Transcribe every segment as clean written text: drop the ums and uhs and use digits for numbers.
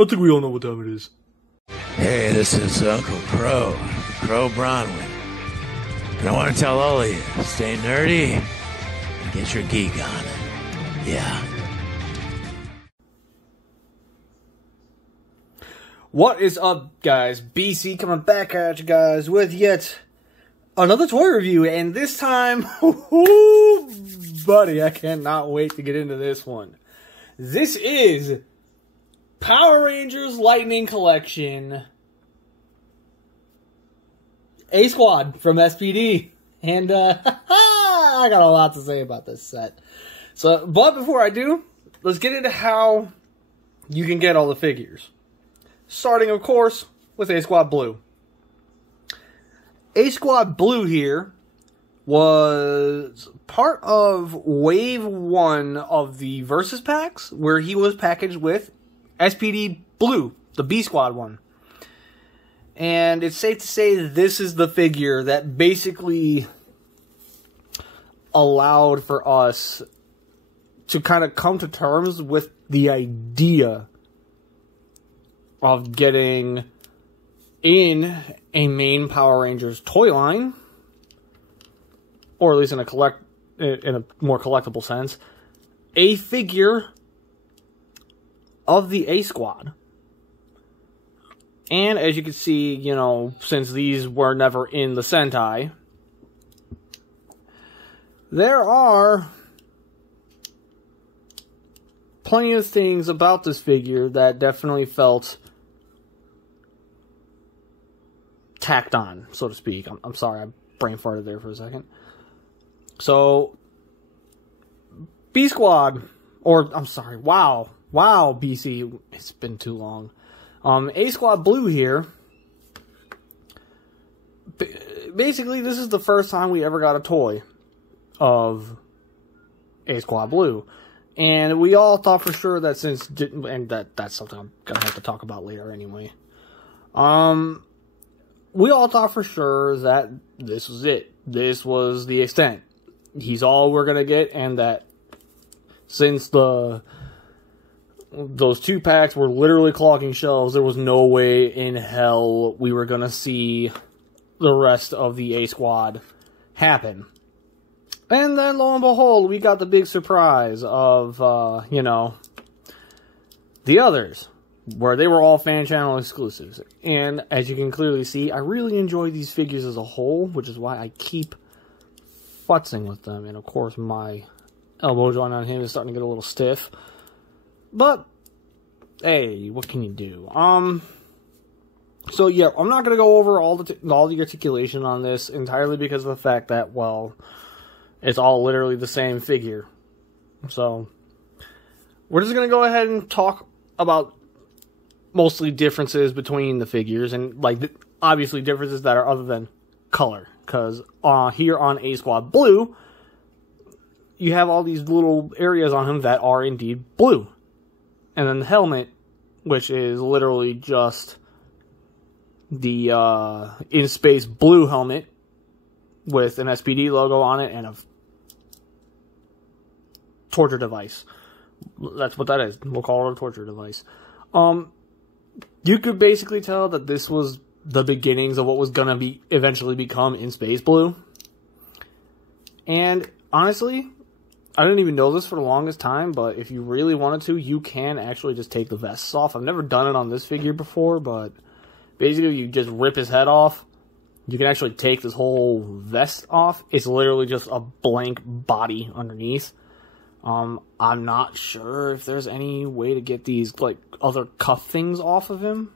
I think we all know what time it is. Hey, this is Uncle Crow Bronwyn. And I want to tell all of you, stay nerdy and get your geek on. Yeah. What is up, guys? BC coming back at you guys with yet another toy review, and this time, buddy, I cannot wait to get into this one. This is Power Rangers Lightning Collection A-Squad from SPD, and I got a lot to say about this set. But before I do, let's get into how you can get all the figures. Starting, of course, with A-Squad Blue. A-Squad Blue here was part of Wave 1 of the Versus packs, where he was packaged with SPD Blue, the B-Squad one. And it's safe to say that this is the figure that basically allowed for us to kind of come to terms with the idea of getting in a main Power Rangers toy line, or at least in a more collectible sense, a figure of the A-Squad. And as you can see, you know, since these were never in the Sentai, there are plenty of things about this figure that definitely felt tacked on, so to speak. I'm sorry, I brain farted there for a second. So, B-Squad, or, I'm sorry, wow, BC, it's been too long. A-Squad Blue here, basically this is the first time we ever got a toy of A-Squad Blue. And we all thought for sure that that's something I'm gonna have to talk about later anyway. We all thought for sure that this was it. This was the extent. He's all we're gonna get, and that since those 2 packs were literally clogging shelves, there was no way in hell we were gonna see the rest of the A-Squad happen. And then, lo and behold, we got the big surprise of, you know, the others, where they were all fan channel exclusives. And as you can clearly see, I really enjoy these figures as a whole, which is why I keep futzing with them. And of course, my elbow joint on him is starting to get a little stiff. But, hey, what can you do? So yeah, I'm not going to go over all the articulation on this entirely because of the fact that, well, it's all literally the same figure. So, we're just going to go ahead and talk about mostly differences between the figures, and like obviously differences that are other than color, because here on A-Squad Blue you have all these little areas on him that are indeed blue, and then the helmet, which is literally just the in space blue helmet with an SPD logo on it and a torture device. That's what that is. We'll call it a torture device. You could basically tell that this was the beginnings of what was gonna be eventually become In Space Blue. And honestly, I didn't even know this for the longest time, but if you really wanted to, you can actually just take the vests off. I've never done it on this figure before, but basically you just rip his head off. You can actually take this whole vest off. It's literally just a blank body underneath. I'm not sure if there's any way to get these, like, other cuff things off of him.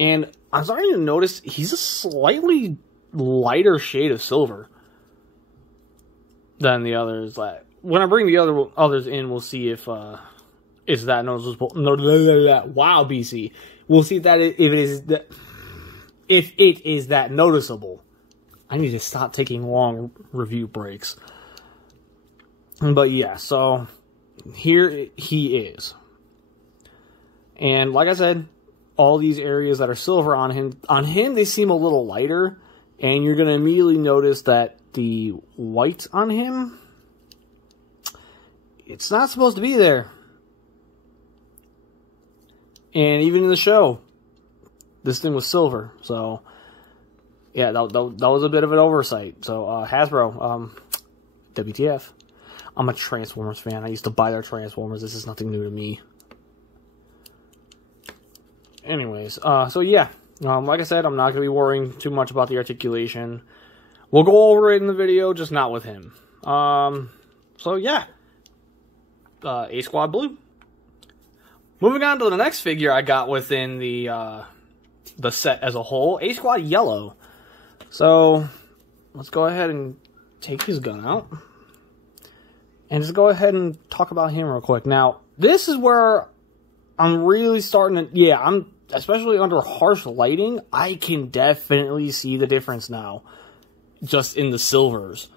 And I'm starting to notice he's a slightly lighter shade of silver than the others. Like, when I bring the others in, we'll see if it's that noticeable. Wow, BC. We'll see if it is that noticeable. I need to stop taking long review breaks. But yeah, so here he is. And like I said, all these areas that are silver on him they seem a little lighter, and you're going to immediately notice that the white on him, it's not supposed to be there. And even in the show, this thing was silver. So, yeah, that was a bit of an oversight. So, Hasbro, WTF. I'm a Transformers fan. I used to buy their Transformers. This is nothing new to me. Anyways, so yeah. Like I said, I'm not going to be worrying too much about the articulation. We'll go over it in the video, just not with him. So yeah. A-Squad Blue. Moving on to the next figure I got within the set as a whole, A-Squad Yellow. So, let's go ahead and take his gun out. And just go ahead and talk about him real quick. Now, this is where I'm really starting to... Yeah, especially under harsh lighting, I can definitely see the difference now. Just in the silvers.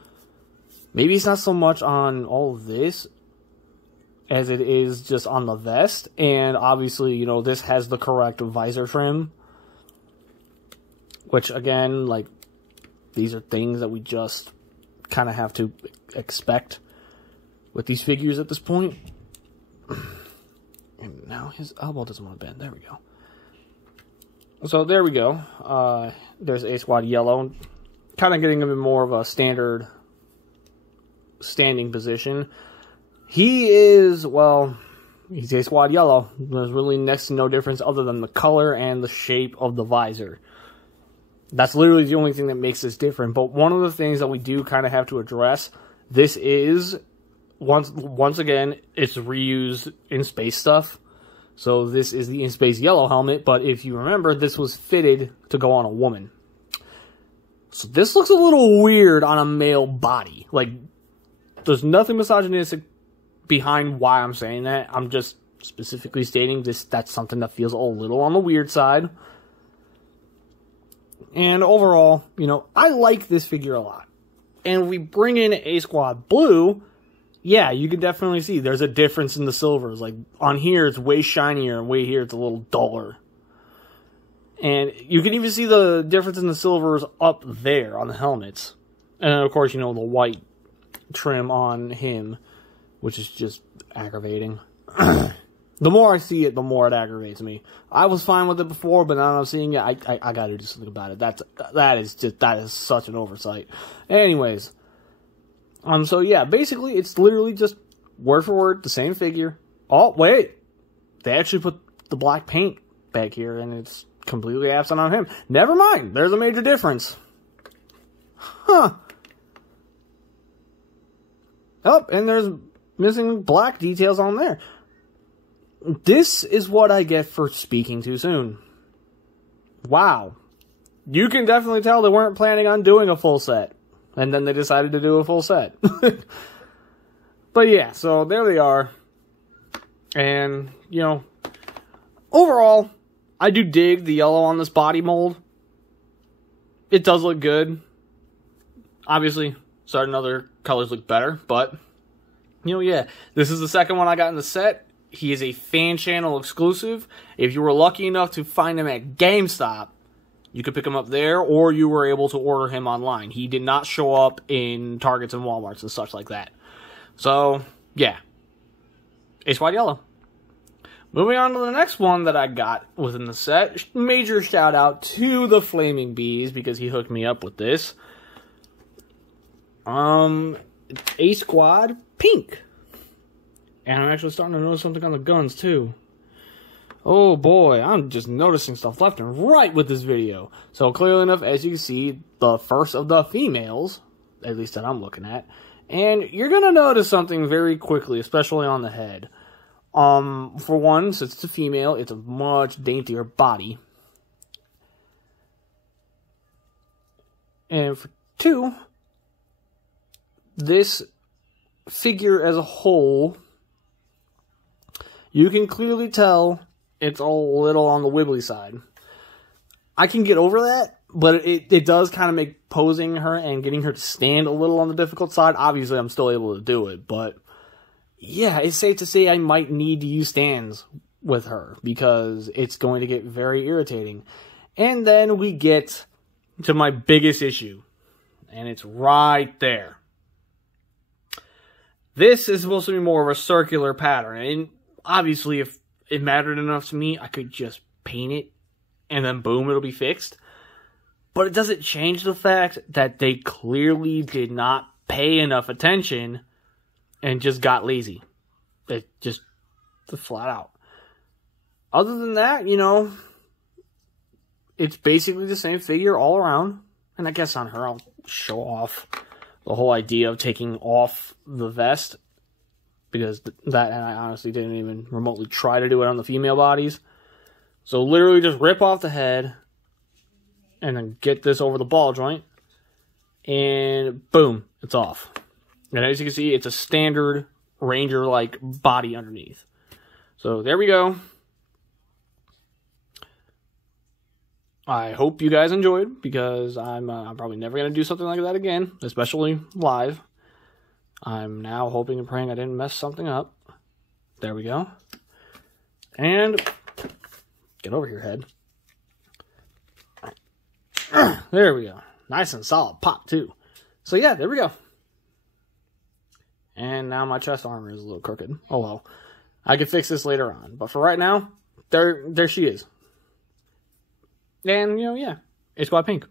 Maybe it's not so much on all of this as it is just on the vest. And obviously, you know, this has the correct visor trim. Which, again, like, these are things that we just kind of have to expect with these figures at this point. And now his elbow doesn't want to bend. There we go. So there we go. There's A-Squad Yellow. Kind of getting a bit more of a standard standing position. He is, well, he's A-Squad Yellow. There's really next to no difference other than the color and the shape of the visor. That's literally the only thing that makes this different. But one of the things that we do kind of have to address, this is, once again, it's reused in space stuff. So this is the in-space yellow helmet, but if you remember, this was fitted to go on a woman. So this looks a little weird on a male body. Like, there's nothing misogynistic behind why I'm saying that. I'm just specifically stating that's something that feels a little on the weird side. And overall, you know, I like this figure a lot. And we bring in A-Squad Blue, yeah, you can definitely see there's a difference in the silvers. Like, on here, it's way shinier, and way here, it's a little duller. And you can even see the difference in the silvers up there on the helmets. And then, of course, you know, the white trim on him, which is just aggravating. The more I see it, the more it aggravates me. I was fine with it before, but now I'm seeing it, I gotta do something about it. That is such an oversight. Anyways, so yeah, basically it's literally just word for word the same figure. Oh wait, they actually put the black paint back here, and it's completely absent on him. Never mind, there's a major difference. Huh. Oh, and there's missing black details on there. This is what I get for speaking too soon. Wow. You can definitely tell they weren't planning on doing a full set. And then they decided to do a full set. But yeah, so there they are. And, you know, overall, I do dig the yellow on this body mold. It does look good. Obviously, certain other colors look better. But, you know, yeah. This is the second one I got in the set. He is a fan channel exclusive. If you were lucky enough to find him at GameStop, you could pick him up there, or you were able to order him online. He did not show up in Targets and Walmarts and such like that. So, yeah. A-Squad Yellow. Moving on to the next one that I got within the set. Major shout out to the Flaming Bees, because he hooked me up with this. A-Squad Pink. And I'm actually starting to notice something on the guns, too. Oh, boy. I'm just noticing stuff left and right with this video. So, clearly enough, as you can see, the first of the females, at least that I'm looking at. And you're going to notice something very quickly, especially on the head. For one, since it's a female, it's a much daintier body. And for two, this figure as a whole, you can clearly tell it's a little on the wibbly side. I can get over that, but it does kind of make posing her and getting her to stand a little on the difficult side. Obviously, I'm still able to do it, but yeah, it's safe to say I might need to use stands with her because it's going to get very irritating. And then we get to my biggest issue, and it's right there. This is supposed to be more of a circular pattern, and obviously, if it mattered enough to me, I could just paint it, and then boom, it'll be fixed. But it doesn't change the fact that they clearly did not pay enough attention and just got lazy. It just flat out. Other than that, you know, it's basically the same figure all around. And I guess on her, I'll show off the whole idea of taking off the vest. Because that, and I honestly didn't even remotely try to do it on the female bodies. So literally just rip off the head. And then get this over the ball joint. And boom, it's off. And as you can see, it's a standard Ranger-like body underneath. So there we go. I hope you guys enjoyed, because I'm probably never going to do something like that again, especially live. I'm now hoping and praying I didn't mess something up. There we go. And get over here, head. There we go. Nice and solid pop, too. So yeah, there we go. And now my chest armor is a little crooked. Oh well. I can fix this later on. But for right now, there she is. And, you know, yeah. Ace Squad Pink.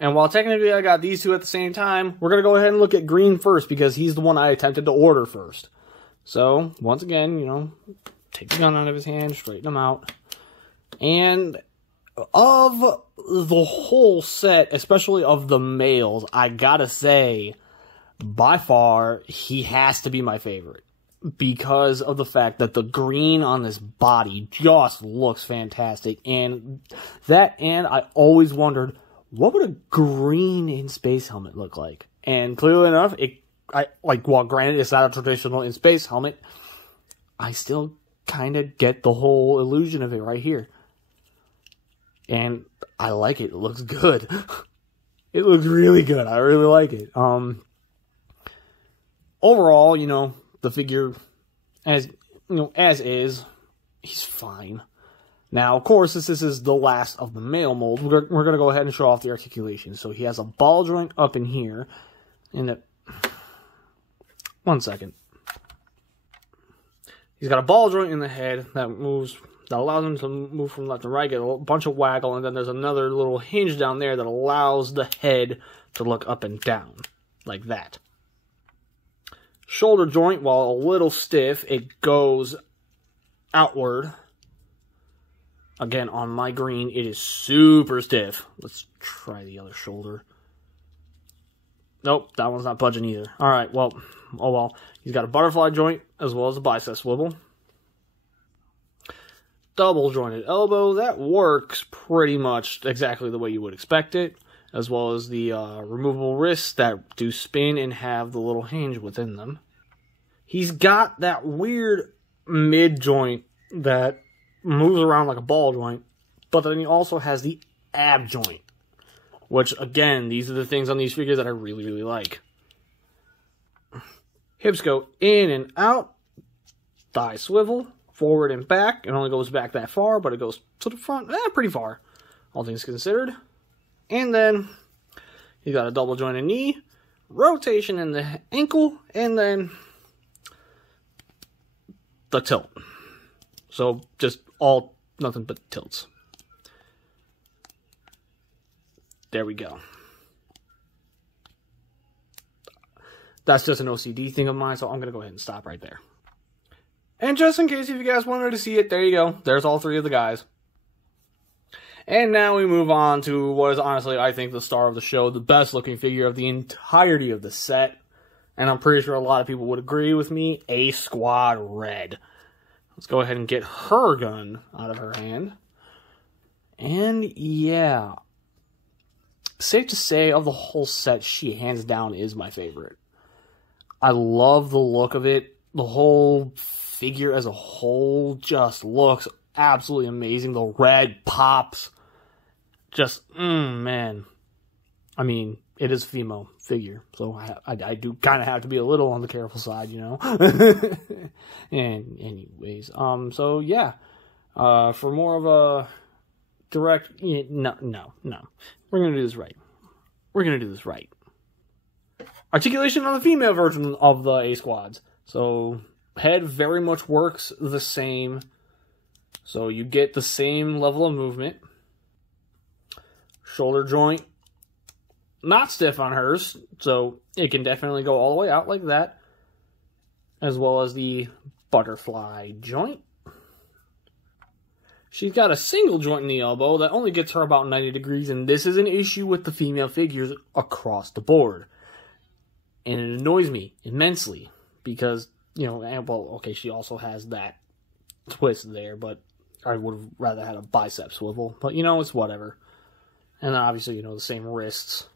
And while technically I got these two at the same time, we're going to go ahead and look at green first, because he's the one I attempted to order first. So, once again, you know, take the gun out of his hand, straighten him out. And of the whole set, especially of the males, I gotta say, by far, he has to be my favorite. Because of the fact that the green on this body just looks fantastic. And that, and I always wondered, what would a green in space helmet look like? And clearly enough, while granted it's not a traditional in space helmet, I still kind of get the whole illusion of it right here. And I like it. It looks good. It looks really good. I really like it. Overall, you know, the figure, as is, he's fine. Now, of course, since this is the last of the male mold, we're going to go ahead and show off the articulation. So he has a ball joint up in here. One second. He's got a ball joint in the head that allows him to move from left to right, get a bunch of waggle, and then there's another little hinge down there that allows the head to look up and down, like that. Shoulder joint, while a little stiff, it goes outward. Again, on my green, it is super stiff. Let's try the other shoulder. Nope, that one's not budging either. Alright, well, oh well. He's got a butterfly joint, as well as a bicep swivel. Double jointed elbow, that works pretty much exactly the way you would expect it. As well as the removable wrists that do spin and have the little hinge within them. He's got that weird mid joint that moves around like a ball joint, but then he also has the ab joint. Which, again, these are the things on these figures that I really, really like. Hips go in and out. Thigh swivel. Forward and back. It only goes back that far, but it goes to the front pretty far, all things considered. And then you got a double jointed knee, rotation in the ankle, and then the tilt. So just all nothing but tilts. There we go. That's just an OCD thing of mine, so I'm going to go ahead and stop right there. And just in case if you guys wanted to see it, there you go. There's all three of the guys. And now we move on to what is honestly, I think, the star of the show, the best looking figure of the entirety of the set. And I'm pretty sure a lot of people would agree with me, Ace Squad Red. Let's go ahead and get her gun out of her hand. And yeah, safe to say, of the whole set, she hands down is my favorite. I love the look of it. The whole figure as a whole just looks absolutely amazing. The red pops. Just, man. I mean, it is a female figure, so I do kind of have to be a little on the careful side, you know. And anyways, so yeah. For more of a direct, no. We're gonna do this right. We're gonna do this right. Articulation on the female version of the A Squads. So Head very much works the same. So you get the same level of movement. Shoulder joint, not stiff on hers, so it can definitely go all the way out like that. As well as the butterfly joint. She's got a single joint in the elbow that only gets her about 90 degrees, and this is an issue with the female figures across the board. And it annoys me immensely, because, you know, well, okay, she also has that twist there, but I would have rather had a bicep swivel. But, you know, it's whatever. And then obviously, you know, the same wrists.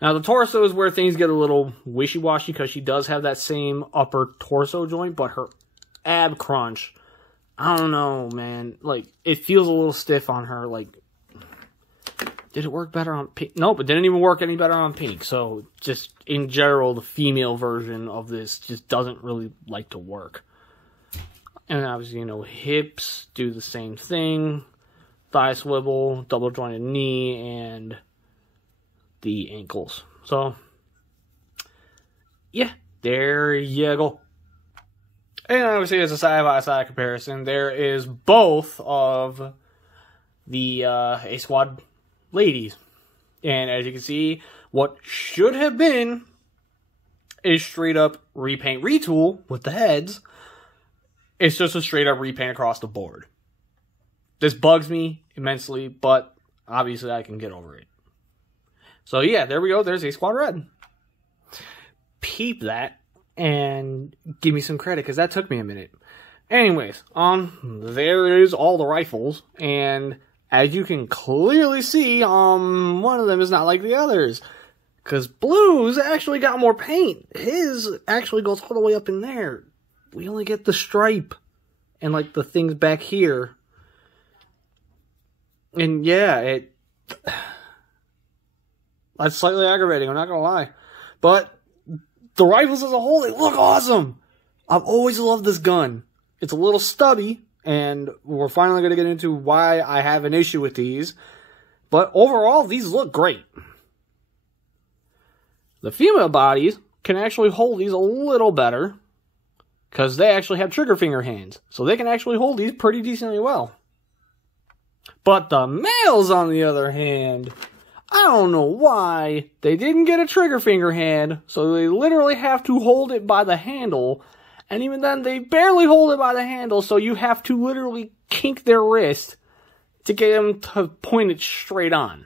Now, the torso is where things get a little wishy-washy, because she does have that same upper torso joint, but her ab crunch, I don't know, man. Like, it feels a little stiff on her. Like, did it work better on Pink? Nope, it didn't even work any better on Pink. So, just in general, the female version of this just doesn't really like to work. And obviously, you know, hips do the same thing. Thigh swivel, double jointed knee, and the ankles. So, yeah, there you go. And obviously, as a side-by-side comparison, there is both of the A-Squad ladies. And as you can see, what should have been a straight-up repaint retool with the heads. It's just a straight-up repaint across the board. This bugs me immensely, but obviously I can get over it. So yeah, there we go. There's A-Squad Red. Peep that and give me some credit, because that took me a minute. Anyways, there is all the rifles, and as you can clearly see, one of them is not like the others, because Blue's actually got more paint. His actually goes all the way up in there. We only get the stripe and like the things back here. And yeah, that's slightly aggravating, I'm not gonna lie. But the rifles as a whole, they look awesome. I've always loved this gun. It's a little stubby, and we're finally gonna get into why I have an issue with these. But overall, these look great. The female bodies can actually hold these a little better, because they actually have trigger finger hands. So they can actually hold these pretty decently well. But the males, on the other hand, I don't know why they didn't get a trigger finger hand, so they literally have to hold it by the handle, and even then they barely hold it by the handle, so you have to literally kink their wrist to get them to point it straight on.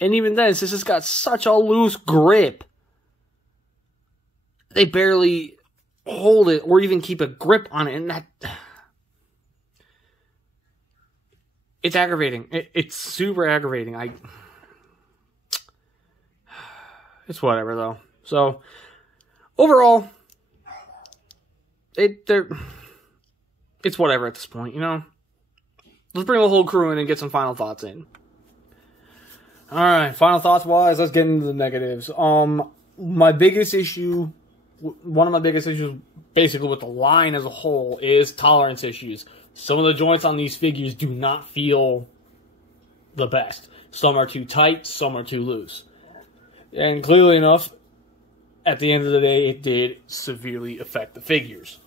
And even then, since it's got such a loose grip, they barely hold it or even keep a grip on it, and that... It's aggravating. It's super aggravating. It's whatever, though. So, overall, it's whatever at this point, you know? Let's bring the whole crew in and get some final thoughts in. Alright, final thoughts-wise, let's get into the negatives. My biggest issue, one of my biggest issues, basically with the line as a whole, is tolerance issues. Some of the joints on these figures do not feel the best. Some are too tight, some are too loose. And clearly enough, at the end of the day, it did severely affect the figures.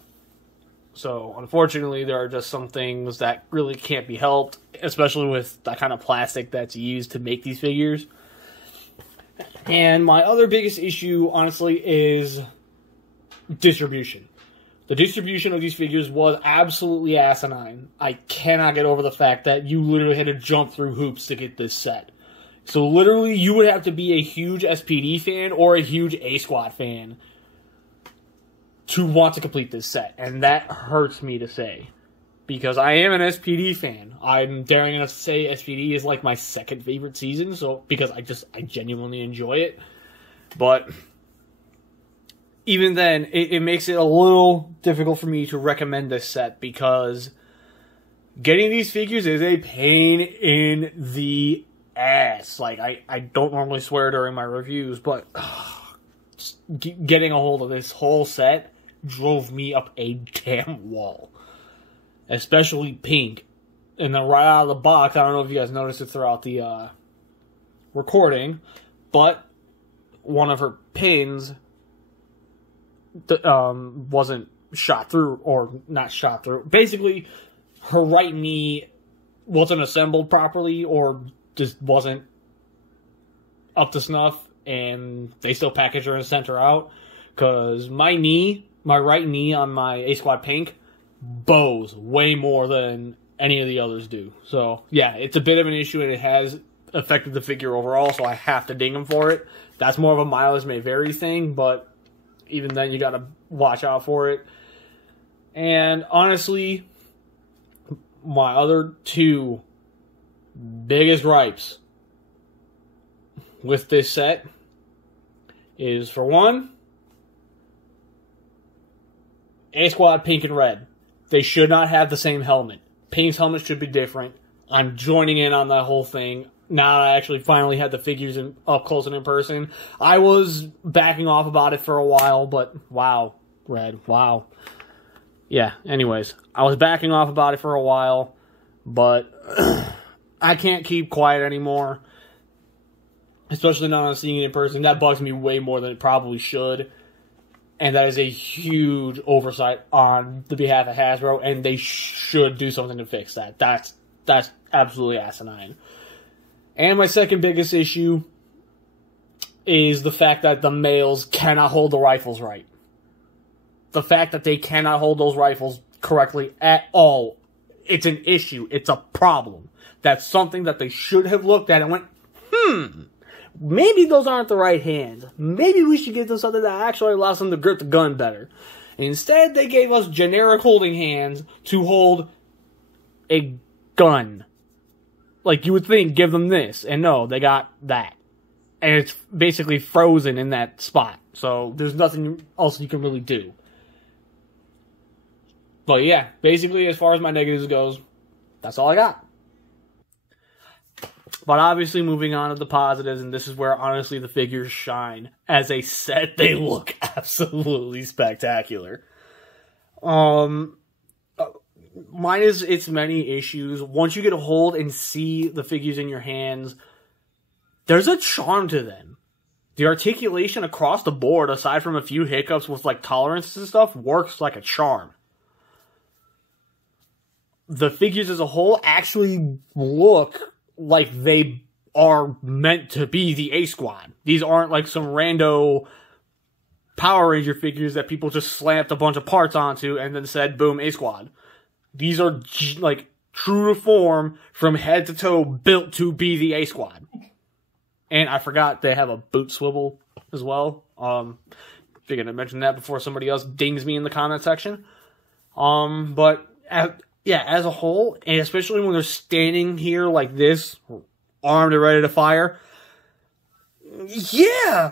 So, unfortunately, there are just some things that really can't be helped, especially with the kind of plastic that's used to make these figures. And my other biggest issue, honestly, is distribution. The distribution of these figures was absolutely asinine. I cannot get over the fact that you literally had to jump through hoops to get this set. So literally, you would have to be a huge SPD fan or a huge A-Squad fan to want to complete this set. And that hurts me to say, because I am an SPD fan. I'm daring enough to say SPD is like my second favorite season, so because I genuinely enjoy it. But even then, it makes it a little difficult for me to recommend this set, because getting these figures is a pain in the ass. Like, I don't normally swear during my reviews, but getting a hold of this whole set drove me up a damn wall. Especially Pink. And then right out of the box, I don't know if you guys noticed it throughout the recording, but one of her pins wasn't shot through, or not shot through. Basically, her right knee wasn't assembled properly, or just wasn't up to snuff, and they still packaged her and sent her out. Because my right knee on my A-Squad Pink bows way more than any of the others do. So, yeah, it's a bit of an issue, and it has affected the figure overall, so I have to ding him for it. That's more of a mileage may vary thing, but even then you gotta watch out for it. And honestly, my other two biggest gripes with this set is, for one, A-Squad Pink and Red. They should not have the same helmet. Pink's helmet should be different. I'm joining in on that whole thing. Now I actually finally had the figures up close and in person. I was backing off about it for a while, but wow, Red, wow. Yeah, anyways, I was backing off about it for a while, but I can't keep quiet anymore. Especially now I'm seeing it in person. That bugs me way more than it probably should. And that is a huge oversight on the behalf of Hasbro, and they should do something to fix that. That's absolutely asinine. And my second biggest issue is the fact that the males cannot hold the rifles right. The fact that they cannot hold those rifles correctly at all. It's an issue. It's a problem. That's something that they should have looked at and went, maybe those aren't the right hands. Maybe we should give them something that actually allows them to grip the gun better. Instead, they gave us generic holding hands to hold a gun. Like, you would think, give them this. And no, they got that. And it's basically frozen in that spot. So, there's nothing else you can really do. But yeah, basically, as far as my negatives goes, that's all I got. But obviously, moving on to the positives, and this is where, honestly, the figures shine. As a set, they look absolutely spectacular. Minus its many issues, once you get a hold and see the figures in your hands, there's a charm to them. The articulation across the board, aside from a few hiccups with like tolerances and stuff, works like a charm. The figures as a whole actually look like they are meant to be the A-Squad. These aren't like some rando Power Ranger figures that people just slapped a bunch of parts onto and then said, boom, A-Squad. These are, like, true to form, from head to toe, built to be the A-Squad. And I forgot they have a boot swivel as well. Figured I'd mention that before somebody else dings me in the comment section. But, yeah, as a whole, and especially when they're standing here like this, armed and ready to fire, yeah,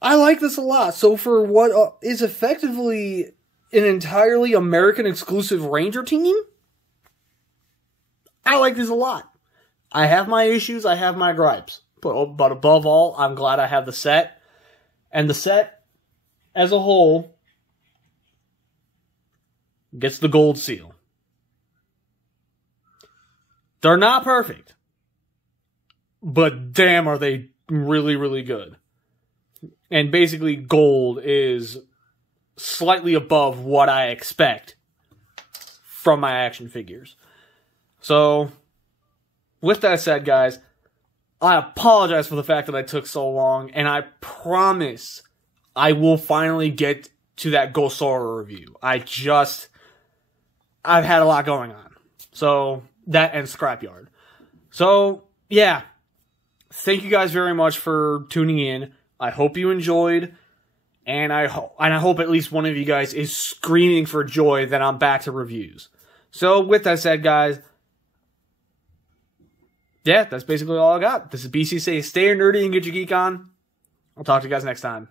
I like this a lot. So for what is effectively an entirely American-exclusive Ranger team, I like this a lot. I have my issues, I have my gripes. But above all, I'm glad I have the set. And the set, as a whole, gets the gold seal. They're not perfect. But damn, are they really, really good. And basically, gold is slightly above what I expect from my action figures. So, with that said, guys, I apologize for the fact that I took so long, and I promise I will finally get to that Gosora review. I've had a lot going on. So, that and Scrapyard. So, yeah. Thank you guys very much for tuning in. I hope you enjoyed. And I hope at least one of you guys is screaming for joy that I'm back to reviews. So, with that said, guys, yeah, that's basically all I got. This is BC saying, stay nerdy and get your geek on. I'll talk to you guys next time.